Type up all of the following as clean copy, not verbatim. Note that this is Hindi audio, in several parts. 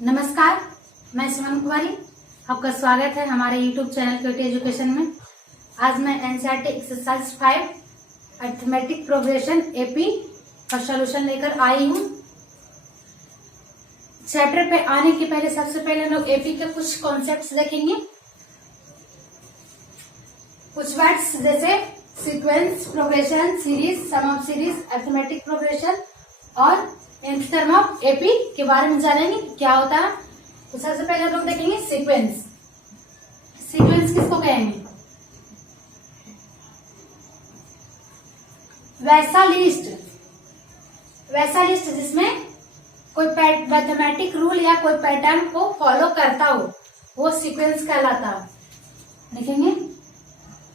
नमस्कार, मैं सुमन कुमारी। आपका स्वागत है हमारे YouTube चैनल क्यूटी एजुकेशन में। आज मैं NCERT exercise 5 arithmetic progression AP का सॉल्यूशन लेकर आई हूँ। चैप्टर पे आने के पहले सबसे पहले हम लोग एपी के कुछ कॉन्सेप्ट्स देखेंगे। कुछ वर्ड्स जैसे sequence, progression, series, sum of series, arithmetic progression और nth टर्म ऑफ एपी के बारे में जानेंगे क्या होता है। तो सबसे पहले हम लोग देखेंगे सीक्वेंस। सीक्वेंस किसको कहेंगे? वैसा लिस्ट जिसमें कोई मैथमेटिक रूल या कोई पैटर्न को फॉलो करता हो, वो सीक्वेंस कहलाता है। देखेंगे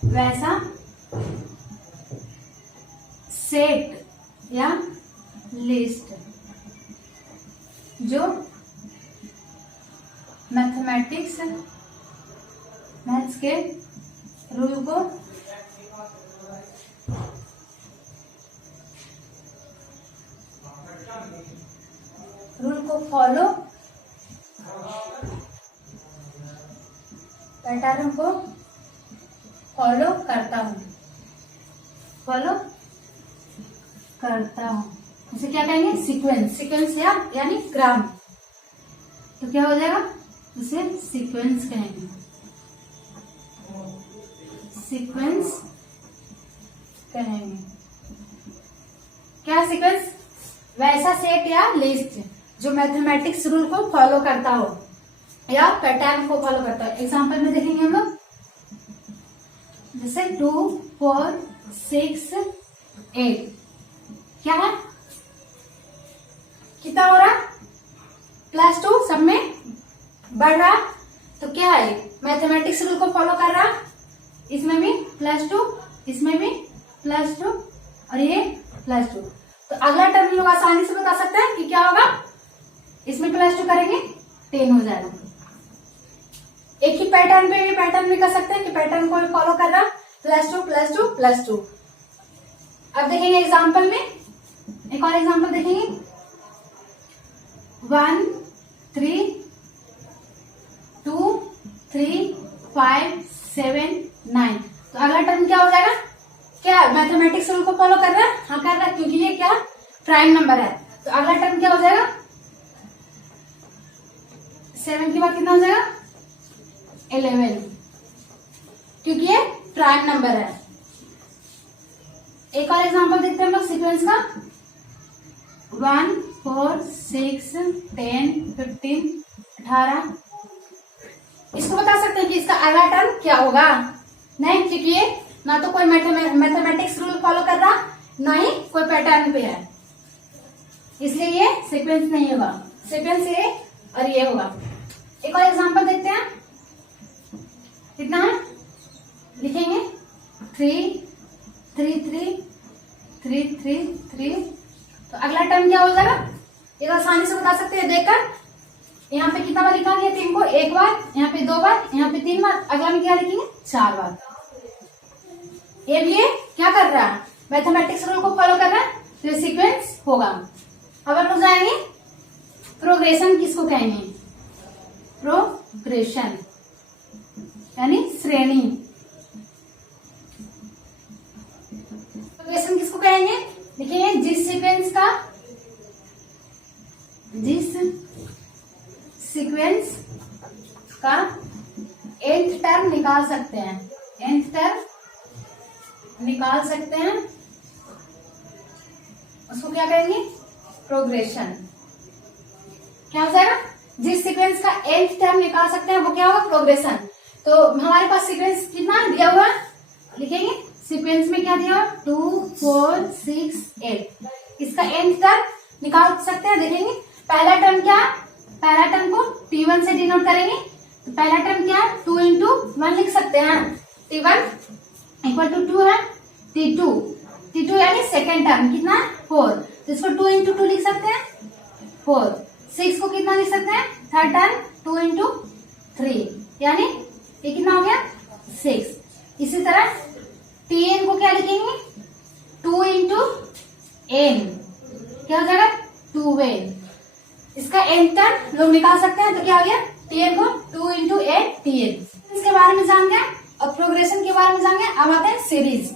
वैसा सेट या लिस्ट जो मैथ्स के रूल को फॉलो, पैटर्न को फॉलो करता हूँ, इसे क्या कहेंगे? सीक्वेंस। सीक्वेंस यानी क्रम। तो क्या हो जाएगा? उसे सीक्वेंस कहेंगे। सीक्वेंस कहेंगे। क्या सीक्वेंस? वैसा सेट या लिस्ट जो मैथमेटिक्स रूल को फॉलो करता हो या पैटर्न को फॉलो करता हो। एग्जांपल में देखेंगे हम लोग, जैसे 2, 4, 6, 8 क्या है? कितना हो रहा? +2 सब में बढ़ रहा। तो क्या है? मैथमेटिक्स रूल को फॉलो कर रहा। इसमें भी +2, इसमें भी +2 और ये +2। तो अगला टर्म लोग आसानी से बता सकते हैं कि क्या होगा। इसमें +2 करेंगे 10 हो जाएगा। एक ही पैटर्न पे भी कर सकते हैं कि पैटर्न को फॉलो कर रहा। +2 +2 +2। अब देखेंगे एग्जाम्पल में, एक और एग्जाम्पल देखेंगे। 1, 3, 2, 3, 5, 7, 9। तो अगला टर्म क्या हो जाएगा? क्या मैथमेटिक्स रूल को फॉलो कर रहा है? हाँ कर रहा है, क्योंकि ये क्या प्राइम नंबर है। तो अगला टर्म क्या हो जाएगा? 7 के बाद कितना हो जाएगा? 11, क्योंकि ये प्राइम नंबर है। एक और एग्जांपल देखते हैं हम लोग सीक्वेंस का। 1, 4, 6, 10, 15, 18। इसको बता सकते हैं कि इसका अगला टर्म क्या होगा? नहीं, क्योंकि ये ना तो कोई मैथमेटिक्स रूल फॉलो कर रहा, ना ही कोई पैटर्न पे है, इसलिए ये सीक्वेंस नहीं होगा। सीक्वेंस ये और ये होगा। एक और एग्जांपल देखते हैं। कितना है? लिखेंगे 3, 3, 3, 3, 3, 3। तो अगला टर्म क्या हो जाएगा? ये तो आसानी से बता सकते हैं देखकर। यहाँ पे कितना बार लिखा गया? 3 को 1 बार, यहाँ पे 2 बार, यहाँ पे 3 बार। अगला में क्या लिखेंगे? 4 बार। ये भी क्या कर रहा है? मैथमेटिक्स रूल को फॉलो कर रहा है, तो ये सीक्वेंस होगा। अब हम लोग जाएंगे प्रोग्रेशन किसको कहेंगे? प्रोग्रेशन यानी श्रेणी। प्रोग्रेशन किसको कहेंगे? देखिए जिस सीक्वेंस का nth टर्म निकाल सकते हैं, nth टर्म निकाल सकते हैं, उसको क्या कहेंगे? प्रोग्रेशन। क्या हो जाएगा? जिस सीक्वेंस का nth टर्म निकाल सकते हैं वो क्या होगा? प्रोग्रेशन। तो हमारे पास सीक्वेंस कितना दिया हुआ है? लिखेंगे सीक्वेंस में क्या दिया? 2, 4, 6, 8। इसका nth टर्म निकाल सकते हैं। देखेंगे पहला टर्म क्या? पहला टर्म को T1 से डिनोट करेंगे। तो पहला टर्म क्या है? 2 into 1 लिख सकते हैं। T1 = 2 है। T2 यानी सेकेंड टर्म कितना है? 4। तो इसको 2 into 2 लिख सकते हैं, 4। 6 को कितना लिख सकते हैं? थर्ड टर्म 2 into 3 यानी ये कितना हो गया? 6। इसी तरह Tn को क्या लिखेंगे? 2 into n क्या हो जाएगा? 2n। इसका nth टर्म लोग निकाल सकते हैं, तो क्या हो गया Tn को 2 इंटू 8 Tn। इसके बारे में जान गए और प्रोग्रेशन के बारे में जान गए। अब आते हैं सीरीज।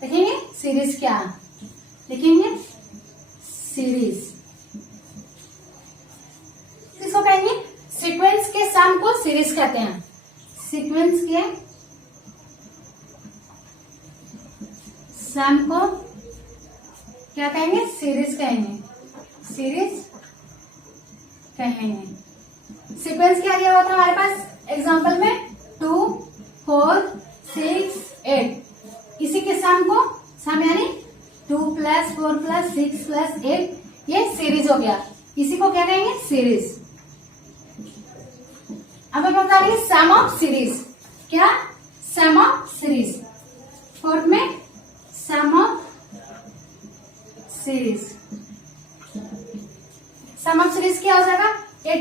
देखेंगे सीरीज क्या है, लिखेंगे सीरीज। इसको कहेंगे सीक्वेंस के सम को सीरीज कहते हैं। सीक्वेंस के सम को क्या कहेंगे, सीरीज कहेंगे, सीरीज कहेंगे। सीक्वेंस क्या दिया हुआ था हमारे पास एग्जांपल में 2 4 6 8, इसी के सम को, सम यानी 2 + 4 + 6 + 8, ये सीरीज हो गया। इसी को क्या कहेंगे सीरीज। अब हम बता रहे सम ऑफ सीरीज। क्या सम ऑफ सीरीज, फोर्थ में sum of series. Sum of series क्या हो जाएगा, ये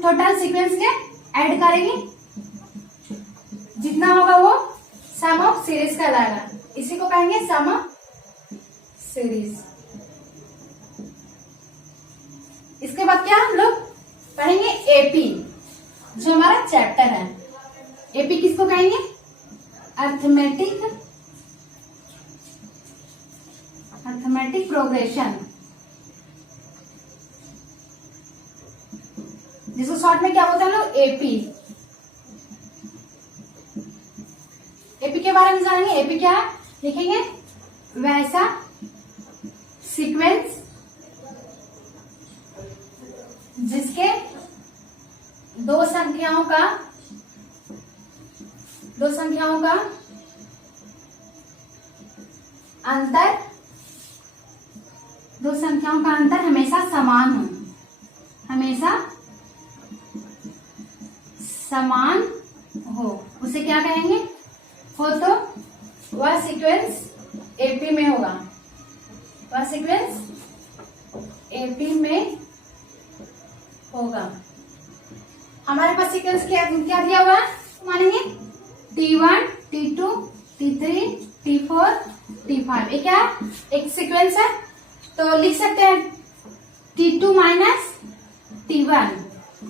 टोटल सीक्वेंस के ऐड करेंगे, जितना होगा वो सम ऑफ सीरीज कहलाएगा। इसी को कहेंगे सम ऑफ सीरीज। इसके बाद क्या हम लोग पढ़ेंगे एपी, जो हमारा चैप्टर है। एपी किसको कहेंगे, अर्थमेटिक प्रोग्रेशन, जिसको शॉर्ट में क्या बोलते हैं लोग एपी। एपी के बारे में जानेंगे। एपी क्या है, लिखेंगे वैसा सीक्वेंस जिसके दो संख्याओं का अंतर हमेशा समान हो, हमेशा समान हो, उसे क्या कहेंगे, हो तो वह सीक्वेंस एपी में होगा, वह सीक्वेंस एपी में होगा। हमारे पास सीक्वेंस क्या दिया हुआ है, मानेंगे T1 T2 T3 T4 T5, ये क्या है, एक सीक्वेंस है। तो लिख सकते हैं T2 minus T1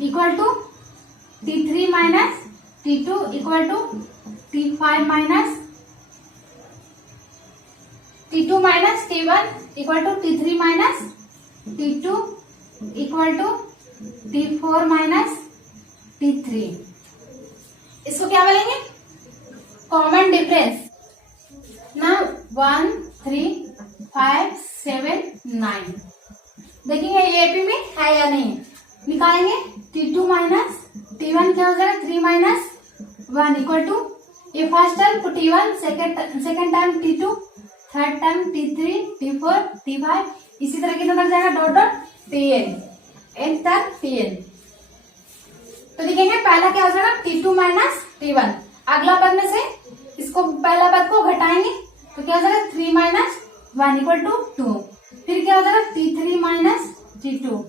equal to T3 minus T2 equal to T5 minus T2 minus T1 equal to T3 minus T2 equal to T4 minus T3। इसको क्या बोलेंगे, कॉमन डिफरेंस ना। 1 3 5 7 9, देखेंगे ये एपी में है या नहीं, निकालेंगे T2 माइनस T1 क्या हो जाएगा 3 माइनस 1 इक्वल टू, ये first time T1, second time T2, third time T3 T4 T5, इसी तरह कितना लग जाएगा डॉट डॉट Tn, n तक Tn। तो लिखेंगे पहला क्या हो जाएगा T2 माइनस T1, अगला पद में से इसको पहला पद को घटाएंगे तो क्या हो जाएगा 3 माइनस 1 इक्वल टू 2, फिर क्या हो जाएगा T3 माइनस T2,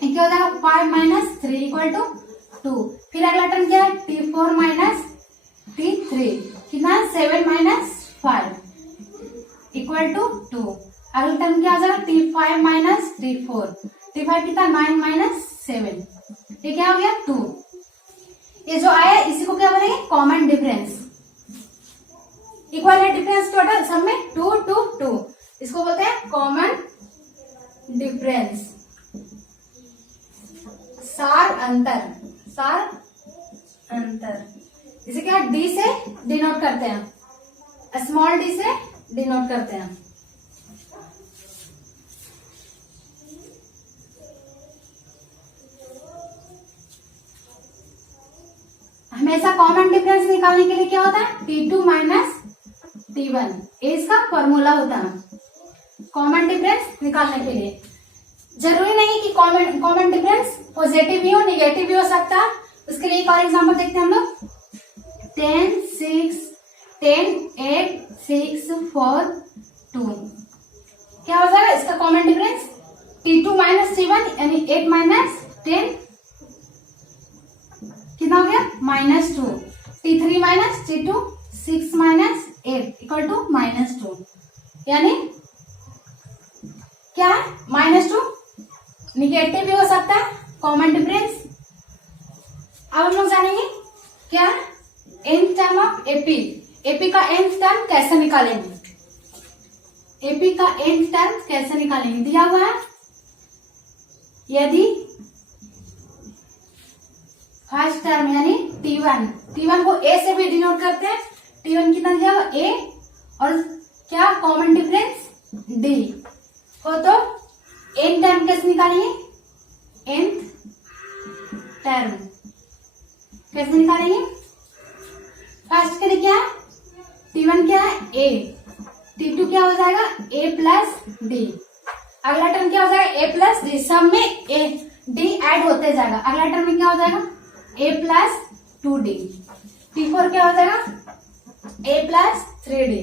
क्या हो जाएगा 5 माइनस 3 इक्वल टू 2, फिर अगला टर्म क्या है T4 माइनस T3, कितना 7 माइनस 5 इक्वल टू 2, अगला टर्म क्या हो जाएगा T5 माइनस T4, T5 कितना 9 माइनस 7, ये क्या हो गया 2। ये जो आया इसी को क्या बोलेंगे कॉमन डिफरेंस। इक्वल है डिफरेंस टोटल सब में 2 2 2, इसको बोलते हैं कॉमन डिफरेंस, सार अंतर, सार अंतर। इसे क्या डी से डिनोट करते हैं, स्मॉल डी से डिनोट करते हैं। हमेशा कॉमन डिफरेंस निकालने के लिए क्या होता है T2 माइनस T1, ये इसका फॉर्मूला होता है कॉमन डिफरेंस निकालने के लिए। जरूरी नहीं कि कॉमन डिफरेंस पॉजिटिव भी हो, निगेटिव भी हो सकता है। उसके लिए एक और एग्जांपल देखते हैं हम लोग, 10 6 10 8 6 4 2, क्या हो जाएगा इसका common difference T2 minus T1 यानी 8 माइनस 10, कितना हो गया -2, T3 minus T2 6 minus 8 equal to -2, यानी क्या है -2 निगेटिव भी हो सकता है, कॉमन डिफरेंस। अब हम लोग जानेंगे क्या nth term of AP. AP का nth टर्म कैसे निकालेंगे, एपी का nth टर्म कैसे निकालेंगे, दिया हुआ है यदि फर्स्ट टर्म यानी T1 को A से भी डिनोट करते हैं। T1 कितना दिया हुआ A और क्या कॉमन डिफरेंस D हो तो n टर्म कैसे निकालेंगे, nth टर्म कैसे निकालेंगे। फर्स्ट के लिए क्या है, T1 क्या है A, T2 क्या हो जाएगा A प्लस D, अगला टर्म क्या हो जाएगा A प्लस D, सब में A D ऐड होते जाएगा, अगला टर्म में क्या हो जाएगा A प्लस 2D, T4 क्या हो जाएगा A प्लस 3D।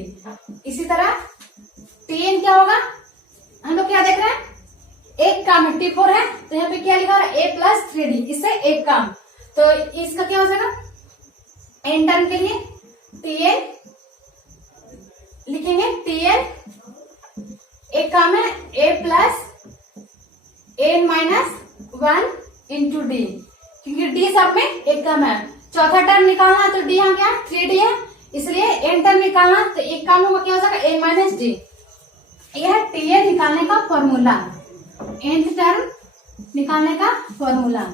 इसी तरह Tn क्या होगा, हम लोग क्या देख रहे हैं एक काम है, T4 है तो यहाँ पे क्या लिखा है A प्लस 3D, इससे एक काम, तो इसका क्या हो जाएगा n टर्म के लिए Tn लिखेंगे, Tn एक काम है A plus n minus 1 into D, क्योंकि D सब में एक काम है। चौथा टर्म निकालना है तो D यहाँ क्या 3D है, इसलिए n टर्म निकालना तो एक काम होगा क्या हो जाएगा n माइनस D। यह है Tn निकालने का फॉर्मूला, nth टर्म निकालने का फॉर्मूला।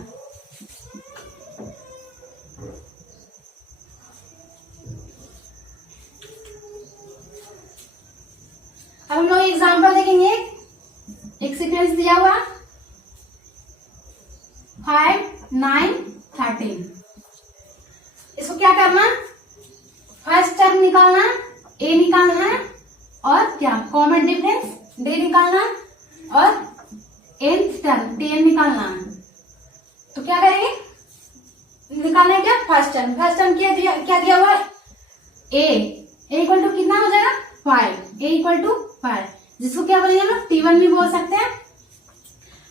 अब हम लोग एग्जाम्पल देखेंगे, एक सीक्वेंस दिया हुआ 5, 9, 13। इसको क्या करना, फर्स्ट टर्म निकालना, A निकालना है और क्या कॉमन डिफरेंस D निकालना और nth टर्म Tn निकालना। तो क्या करेंगे, निकालना है क्या फर्स्ट टर्म क्या दिया हुआ है A इक्वल टू कितना हो जाएगा 5, A इक्वल टू 5, जिसको क्या बोलेंगे हम लोग T1 भी बोल सकते हैं।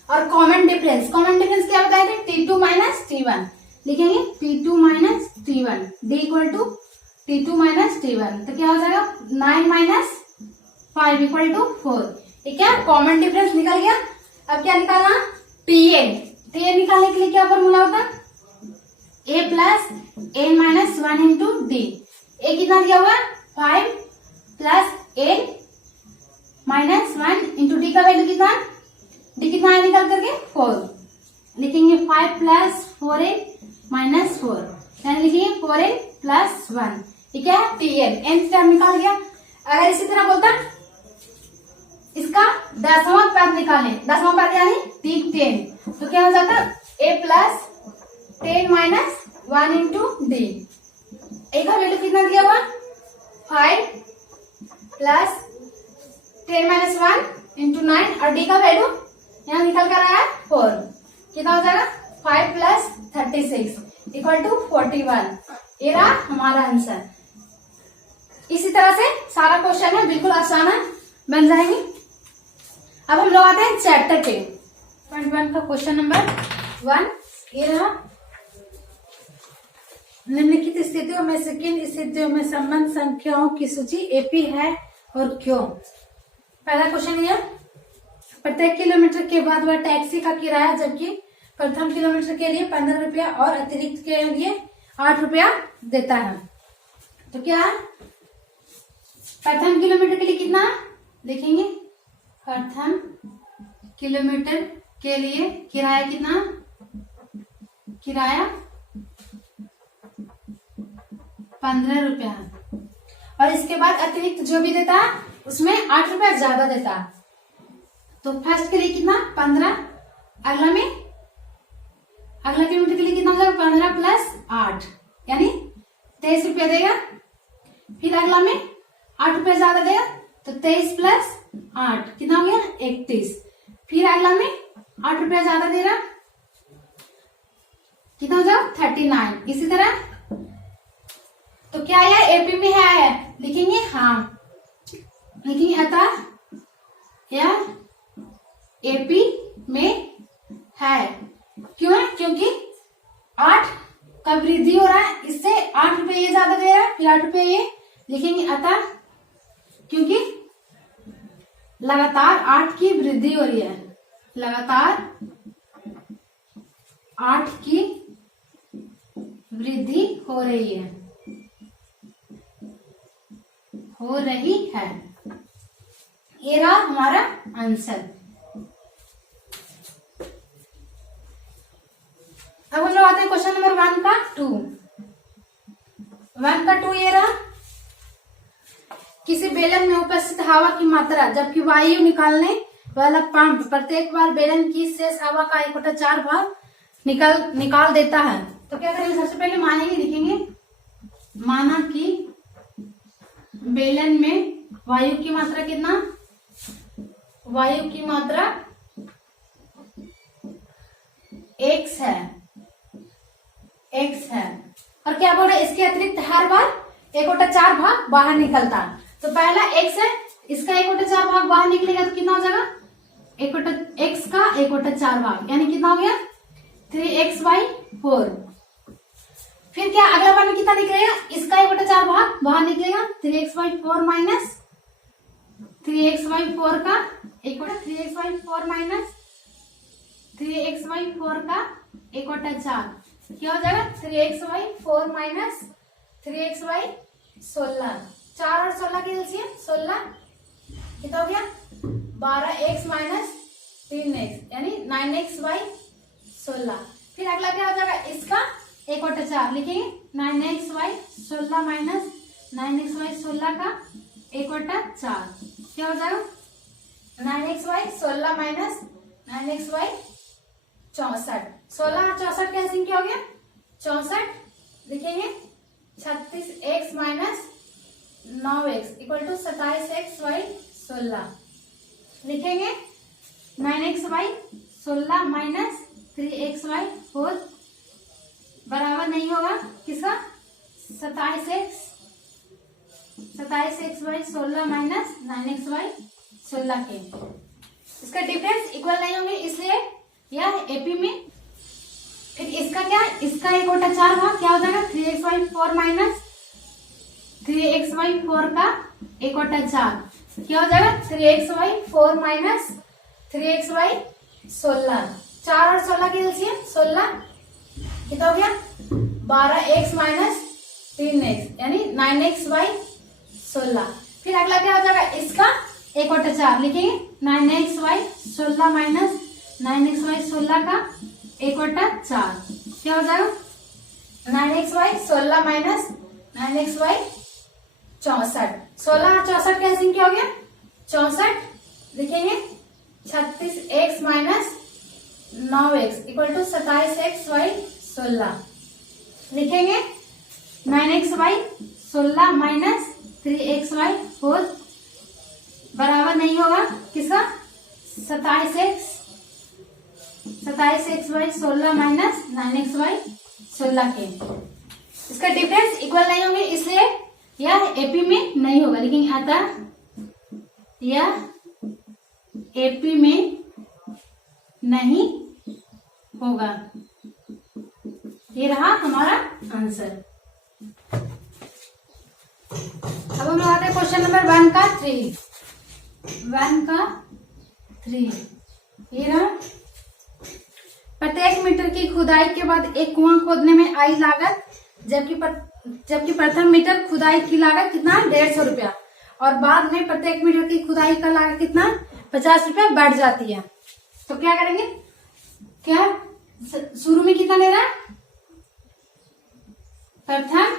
और कॉमन डिफरेंस क्या बताए थे T2 माइनस T1, लिखेंगे T2 minus T1, D equal to T2 minus T1, तो क्या हो जाएगा 9 माइनस 5 इक्वल टू 4। ये क्या कॉमन डिफरेंस निकल गया। अब क्या निकालना Tn निकालने के लिए क्या फॉर्मूला होता है A plus n minus 1 into D। A कितना दिया हुआ 5 plus n minus 1 into D का वैल्यू कितना, D कितना है निकल करके 4, लिखेंगे 5 प्लस 4n माइनस 4, यानी लिखेंगे 4n प्लस 1। ये क्या है Tn, nth टर्म निकाल गया। अगर इसी तरह बोलता इसका दसवां पद निकालें, दसवां पद यानी 10, तो क्या हो जाता A plus 10 minus 1 into D। A का वैल्यू कितना दिया हुआ 5 प्लस 10 माइनस 1 इंटू 9 और D का वैल्यू यहाँ निकल कर आया 4, कितना हो जाएगा 5 प्लस 36 इक्वल टू 41। ये रहा हमारा आंसर। इसी तरह से सारा क्वेश्चन है, बिल्कुल आसान है, बन जाएंगे। अब हम लोग आते हैं चैप्टर पे, पॉइंट 1 का क्वेश्चन नंबर 1। ये रहा निम्नलिखित स्थितियों में से किन स्थितियों में संबंध संख्याओं की सूची एपी है और क्यों। पहला क्वेश्चन ये, प्रत्येक किलोमीटर के बाद वह टैक्सी का किराया जबकि प्रथम किलोमीटर के लिए 15 रुपया और अतिरिक्त के लिए 8 रुपया देता है। तो क्या है प्रथम किलोमीटर के लिए कितना लिखेंगे, प्रथम किलोमीटर के लिए किराया कितना, किराया 15 रुपया और इसके बाद अतिरिक्त जो भी देता है उसमें 8 रुपया ज्यादा देता है। तो फर्स्ट के लिए कितना 15, अगला किलोमीटर के लिए कितना हो जाएगा 15 प्लस 8 यानी 23 रुपया देगा। फिर अगला में 8 रुपया ज्यादा देगा तो 23 प्लस 8 कितना हो गया 31। फिर अगला में 8 रुपया ज्यादा दे रहा, कितना हो जाएगा 39। इसी तरह तो क्या यह एपी में है लिखेंगे, हाँ लिखेंगे, अतः यह एपी में है। क्यों है, क्योंकि 8 का वृद्धि हो रहा है, इससे 8 रुपये ये ज्यादा दे रहा है, फिर 8 रुपये ये लिखेंगे, अतः क्योंकि लगातार 8 की वृद्धि हो रही है, लगातार 8 की वृद्धि हो रही है, हो रही है। ये रहा हमारा आंसर। अब हम लोग आते हैं क्वेश्चन नंबर 1 का 2। 1 का 2 ये रहा, किसी बेलन में उपस्थित हवा की मात्रा जबकि वायु निकालने वाला पंप प्रत्येक बार बेलन की शेष हवा का 1/4 भाग निकाल देता है। तो क्या करेंगे, सबसे पहले माने ही लिखेंगे। माना कि बेलन में वायु की मात्रा कितना, वायु की मात्रा x है, x है। और क्या बोल रहे हैं, इसके अतिरिक्त हर बार 1/4 भाग बाहर निकलता। तो पहला x है, इसका 1/4 भाग बाहर निकलेगा तो कितना हो जाएगा, x का 1/4 भाग, यानी कितना हो गया 3x/4। फिर क्या अगला बार में कितना निकलेगा, इसका 1/4 भाग बाहर निकलेगा, 3x/4 माइनस 3x/4 का 3x/4 माइनस 3x/4 का 1/4 क्या हो जाएगा, 3x/4 माइनस 3x/16। 4 और 16 के एलसीएम 16, कितना हो गया 12x माइनस 3x यानी 9x/16। फिर अगला क्या हो जाएगा, इसका 1/4 लिखेंगे, 9x/16 माइनस 9x/16 का 1/4 क्या हो जाएगा, 9x/16 माइनस 9x/64। 16 और 64 का एलसीएम क्या हो गया 64, लिखेंगे 36x minus 9x equal to 27x/16। लिखेंगे 9x/16 माइनस 3x/4 बराबर नहीं होगा किसका, 27x/16 माइनस 9x/16 के। इसका डिफरेंस इक्वल नहीं होंगे इसलिए यह एपी में। फिर इसका क्या, इसका 1/4 भाग क्या हो जाएगा, 3x/4 माइनस 3x/4 का 1/4 क्या हो जाएगा, 3x/4 माइनस 3x/16। 4 और 16 के एलसीएम 16, कितना हो गया 12x माइनस 3x यानी 9x/16। फिर अगला क्या हो जाएगा, इसका 1/4 लिखेंगे, 9x/16 माइनस 9x/16 का 1/4 क्या हो जाएगा, 9x/16 माइनस 9x/64। 16 और 64 का एलसीएम क्या हो गया 64, लिखेंगे 36x minus 9x equal to 27x/16। लिखेंगे 9x/16 माइनस 3x/4 बराबर नहीं होगा किसका, 27x/16 माइनस 9x/16 के। इसका डिफरेंस इक्वल नहीं होंगे इसलिए यह एपी में नहीं होगा, लेकिन अतः यह एपी में नहीं होगा। ये रहा हमारा आंसर। अब हम लोग आते हैं क्वेश्चन नंबर 1 का 3। 1 का 3 ये रहा, प्रत्येक मीटर की खुदाई के बाद एक कुआं खोदने में आई लागत, जबकि प्रथम मीटर खुदाई की लागत कितना 150 रुपया, और बाद में प्रत्येक मीटर की खुदाई का लागत कितना 50 रुपया बढ़ जाती है। तो क्या करेंगे, क्या शुरू में कितना ले रहा है, प्रथम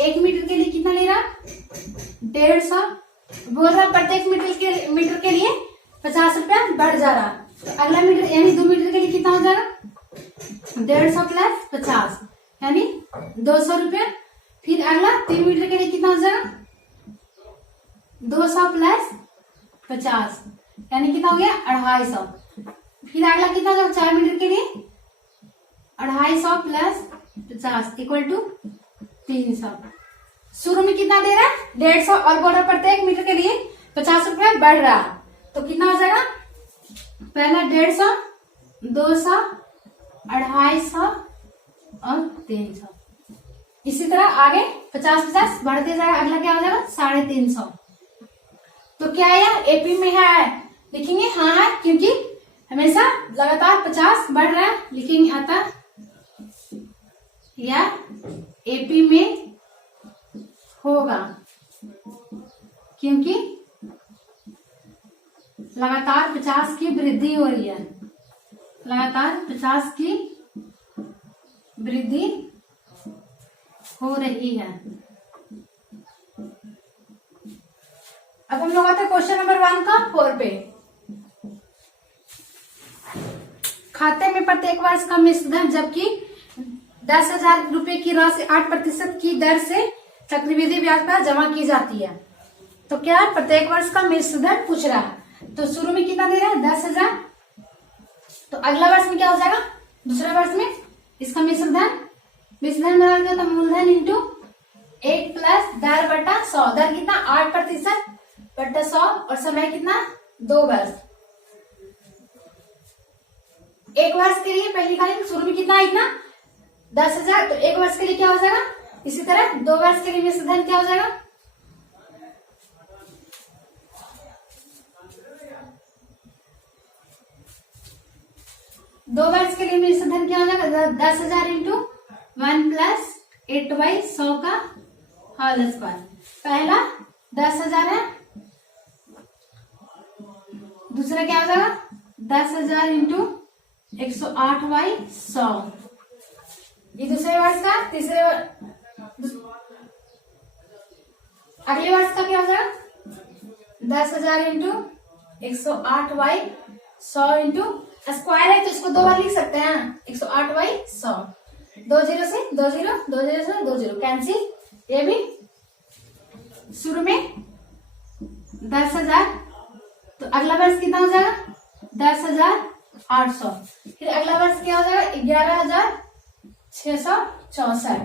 एक मीटर के लिए कितना ले रहा 150, बोल रहा प्रत्येक मीटर के लिए 50 रुपया बढ़ जा रहा। तो अगला मीटर यानी 2 मीटर के लिए कितना हो जाएगा 150 प्लस 50 यानी 200 रुपया। फिर अगला 3 मीटर के लिए कितना हो जाएगा 200 प्लस 50 यानी कितना हो गया 250। फिर अगला कितना हो जाएगा 4 मीटर के लिए 250 प्लस 50 इक्वल टू 300। शुरू में कितना दे रहा है 150 और बोल रहा प्रत्येक मीटर के लिए 50 रुपया बढ़ रहा, तो कितना हो जाएगा पहला 150, 200, 250 और 300। इसी तरह आगे 50-50 बढ़ते जाएगा, अगला क्या हो जाएगा 350। तो क्या है एपी में है लिखेंगे हाँ है, क्योंकि हमेशा लगातार 50 बढ़ रहा है, लिखेंगे अतः या एपी में होगा, क्योंकि लगातार 50 की वृद्धि हो रही है, लगातार 50 की वृद्धि हो रही है। अब हम लोग आते हैं क्वेश्चन नंबर 1 का 4 पे। खाते में प्रत्येक वर्ष का मिश्र धन जबकि 10,000 रुपए की राशि 8% की दर से चक्रवृद्धि ब्याज पर जमा की जाती है। तो क्या है प्रत्येक वर्ष का मिश्र धन पूछ रहा है। तो शुरू में कितना दे रहा है 10,000, तो अगला वर्ष में क्या हो जाएगा दूसरा वर्ष में इसका मिश्र धन बनाएंगे तो मूलधन इंटू 1 प्लस दर बटा 100। दर कितना 8% बटा 100 और समय कितना 2 वर्ष। एक वर्ष के लिए पहली खाली शुरू में कितना इतना 10,000, तो एक वर्ष के लिए क्या हो जाएगा। इसी तरह 2 वर्ष के लिए मिश्र धन क्या हो जाएगा 2 वर्ष के लिए मिश्र धन क्या हो जाएगा 10,000 इंटू 1 प्लस 8/100 का होल स्क्वायर। पहला 10,000 है, दूसरा क्या हो जाएगा 10,000 इंटू 108/100। ये दूसरे वर्ष का, तीसरे अगले वर्ष का क्या हो जाएगा 10,000 इंटू 108/100 इंटू स्क्वायर है तो इसको 2 बार लिख सकते हैं 108/100। 2 0 से 2 0, 2 0 से 2 0 कैंसिल। ये भी शुरू में 10,000, तो अगला वर्ष कितना हो जाएगा 10,800। फिर अगला वर्ष क्या हो जाएगा 11,664।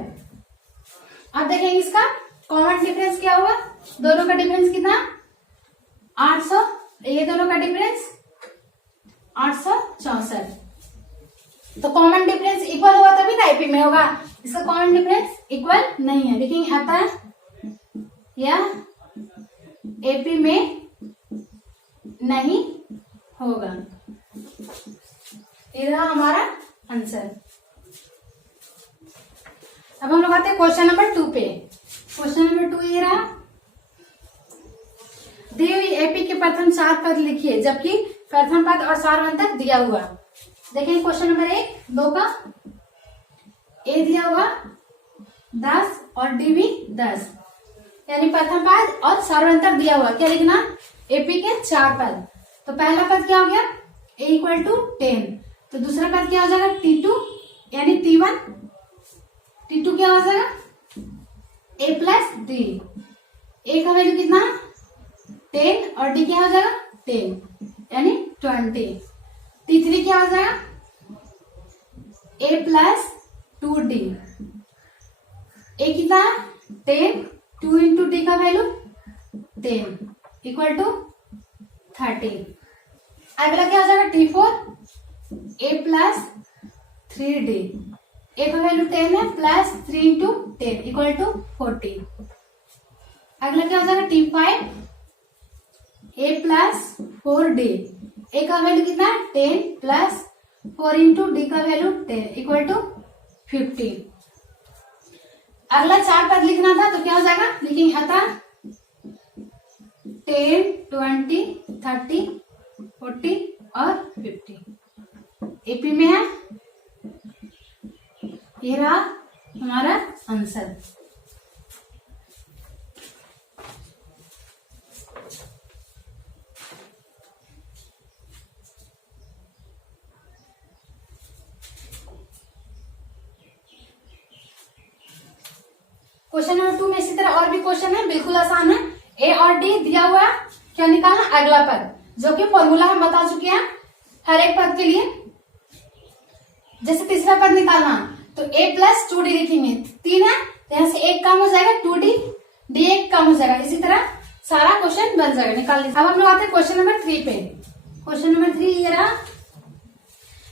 अब देखेंगे इसका कॉमन डिफरेंस क्या हुआ, दोनों का डिफरेंस कितना 800, ये दोनों का डिफरेंस 864। तो कॉमन डिफरेंस इक्वल हुआ तभी ना आईपी में होगा, इसका कॉमन डिफरेंस इक्वल नहीं है। लेकिन अतः यह एपी में नहीं होगा। ये रहा हमारा आंसर। अब हम लोग आते हैं क्वेश्चन नंबर 2 पे। क्वेश्चन नंबर 2 ये रहा, दी हुई एपी के प्रथम 4 पद लिखिए जबकि प्रथम पद और सारवंतक दिया हुआ। देखिए क्वेश्चन नंबर 1-2 का ए दिया हुआ 10 और डी भी 10, यानी प्रथम पद और सारवंतक दिया हुआ। क्या लिखना एपी के 4 पद। तो पहला पद क्या हो गया a इक्वल टू 10, तो दूसरा पद क्या हो जाएगा T2 यानी T1, T2 क्या हो जाएगा a प्लस डी, a का वैल्यू कितना 10 और d क्या हो जाएगा 10 यानी 20। T3 क्या हो जाएगा a प्लस 2d, a कितना 10, 2 इंटू डी का वैल्यू 10 इक्वल टू 30। अगला क्या हो जाएगा T4 a plus 3d, a का वैल्यू 10 है प्लस 3 इंटू 10 इक्वल टू 40। अगला क्या हो जाएगा T5 a plus 4d, a का वैल्यू कितना 10 प्लस 4 इंटू डी का वैल्यू 10 इक्वल टू 50। अगला 4 पद लिखना था तो क्या हो जाएगा लिखेंगे अतः 10, 20, 30, 40 और 50 एपी में है। ये रहा हमारा आंसर। क्वेश्चन नंबर 2 में इसी तरह और भी क्वेश्चन है, बिल्कुल आसान है। ए और डी दिया हुआ है, क्या निकालना अगला पद, जो कि फॉर्मूला हम बता चुके हैं हर एक पद के लिए। जैसे तीसरा पद निकालना तो a प्लस 2d लिखेंगे, 3 है तो यहाँ से 1 कम हो जाएगा 2d, d 1 कम हो जाएगा। इसी तरह सारा क्वेश्चन बन जाएगा निकाल लीजिए। अब हम लोग आते हैं क्वेश्चन नंबर 3 पे। क्वेश्चन नंबर 3 ये रहा,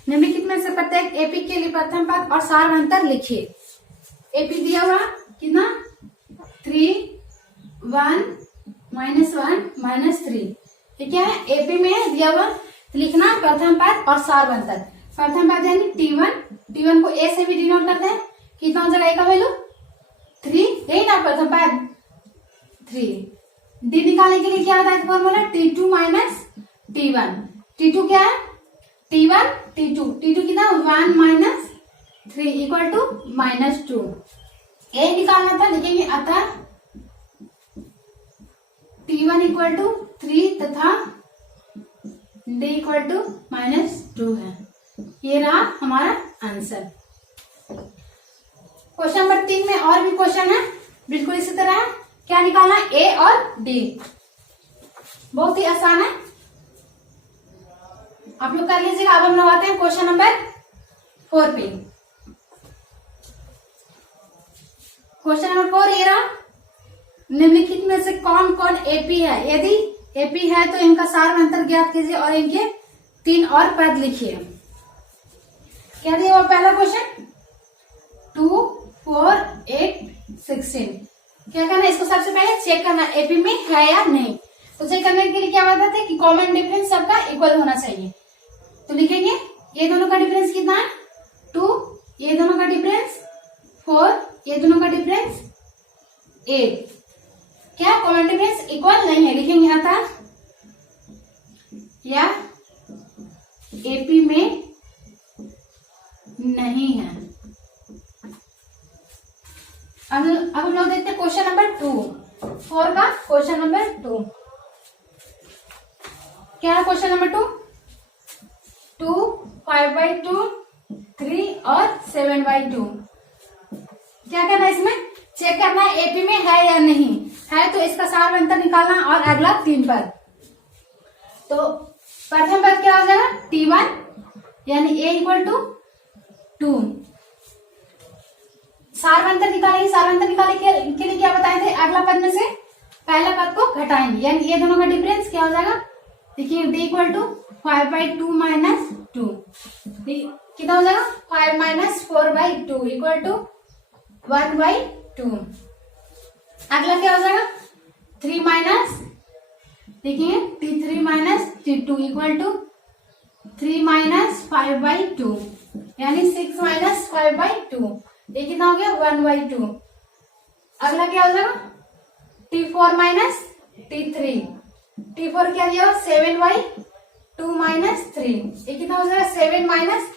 निम्नलिखित में से प्रत्येक एपी के लिए प्रथम पद और सार अंतर लिखिए। एपी दिया हुआ कितना 3 1 -1 -3, ये क्या है एपी में दिया हुआ। लिखना प्रथम पद और सार अंतर। प्रथम पद यानी T1 को ए से भी डिनोट करते हैं। कितना हो जाएगा ए का वैल्यू 3, यही ना प्रथम पद 3। डी निकालने के लिए क्या होता है फॉर्मूला T2 - T1। T2 क्या है T1 T2 कितना 1 - 3 इक्वल टू -2। ए निकालना था, लिखेंगे अतः T1 इक्वल टू 3 तथा D इक्वल टू -2 है। ये रहा हमारा आंसर। क्वेश्चन नंबर 3 में और भी क्वेश्चन है बिल्कुल इसी तरह। क्या निकालना ए और डी, बहुत ही आसान है, आप लोग कर लीजिएगा। अब हम लोग आते हैं क्वेश्चन नंबर 4 पे। क्वेश्चन नंबर 4 ये रहा, निम्नलिखित में से कौन कौन एपी है। यदि एपी है तो इनका सार अंतर ज्ञात कीजिए और इनके 3 और पद लिखिए। क्या दिया हुआ पहला क्वेश्चन 2 4 8 16। क्या करना है इसको सबसे पहले चेक करना एपी में है या नहीं। तो चेक करने के लिए क्या बताते हैं कि कॉमन डिफरेंस सबका इक्वल होना चाहिए। तो लिखेंगे ये दोनों का डिफरेंस कितना है 2, ये दोनों का डिफरेंस 4, ये दोनों का डिफरेंस 8। क्या कॉमन डिफरेंस इक्वल नहीं है, लिखेंगे अतः या एपी में नहीं है। अब हम लोग देखते हैं क्वेश्चन नंबर 2, 4 का क्वेश्चन नंबर 2। क्या है क्वेश्चन नंबर 2 5/2 3 और 7/2। क्या करना है इसमें चेक करना है एपी में है या नहीं है, तो इसका सार अंतर निकालना और अगला 3 पद। तो प्रथम पद क्या हो जाएगा T1 यानी A इक्वल टू 2। सार अंतर निकालेंगे, सार अंतर निकालने के लिए क्या बताए थे, अगला पद में से पहला पद को घटाएंगे यानी ये दोनों का डिफरेंस क्या हो जाएगा। देखिए D इक्वल टू 5/2 - 2 कितना हो जाएगा 5 - 4/2 इक्वल टू 1/2। अगला क्या हो जाएगा 3 माइनस, देखिए T3 - T2 इक्वल टू 3 - 5/2 यानी 6 - 5/2। ये कितना हो गया 1/2। अगला क्या हो जाएगा T4 - T3। T4 क्या दिया 7/2 - 3। ये कितना हो जाएगा 7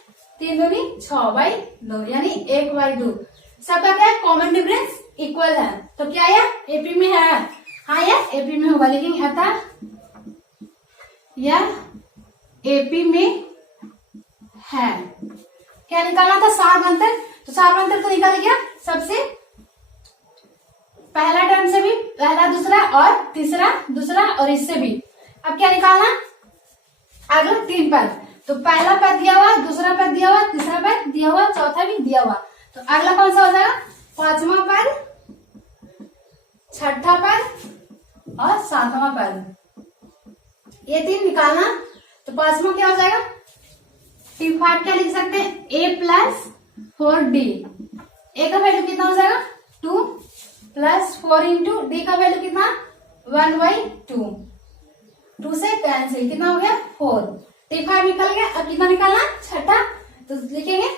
- 3 दूनी 6/2 यानी 1/2। सबका क्या है कॉमन डिफरेंस इक्वल है। तो क्या यह एपी में है, हाँ यह एपी में होगा। लेकिन अतः यह एपी में है। क्या निकालना था सार अंतर, तो सार अंतर तो निकल गया सबसे पहला टर्म से भी, पहला दूसरा और तीसरा दूसरा और इससे भी। अब क्या निकालना अगला 3 पद। तो पहला पद दिया हुआ, दूसरा पद दिया हुआ, तीसरा पद दिया हुआ, चौथा भी दिया हुआ। तो अगला कौन सा हो जाएगा 5वां पद, 6ठा पद और 7वां पद। ये 3 निकालना। तो 5वां क्या हो जाएगा T5 क्या लिख सकते हैं A + 4D। A का वैल्यू कितना हो जाएगा 2 + 4 × D का वैल्यू कितना 1/2। 2 से कैंसिल कितना हो गया 4। T5 निकल गया। अब कितना निकालना 6ठा, तो लिखेंगे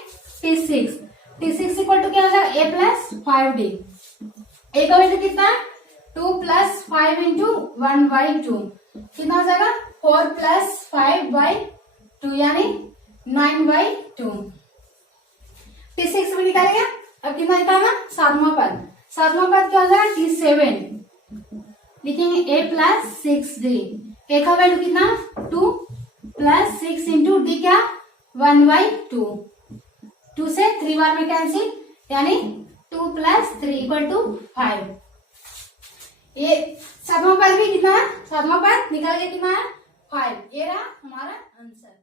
T6। T6 इक्वल टू क्या हो जाएगा A + 5D। A का वैल्यू कितना है 2 + 5 × 1/2 कितना हो जाएगा 4 + 5/2 यानी 9/2। T6 भी निकाल गया। अब कितना निकालना 7वां पद। 7वां पद क्या हो जाएगा T7। लिखेंगे A + 6D। A का वैल्यू कितना 2 + 6 × D क्या 1/2। 2 से 3 बार में कैंसिल यानी 2 + 3 = 5। ये 7वां पद भी कितना है, 7वां पद निकल के कितना है 5। ये रहा हमारा आंसर।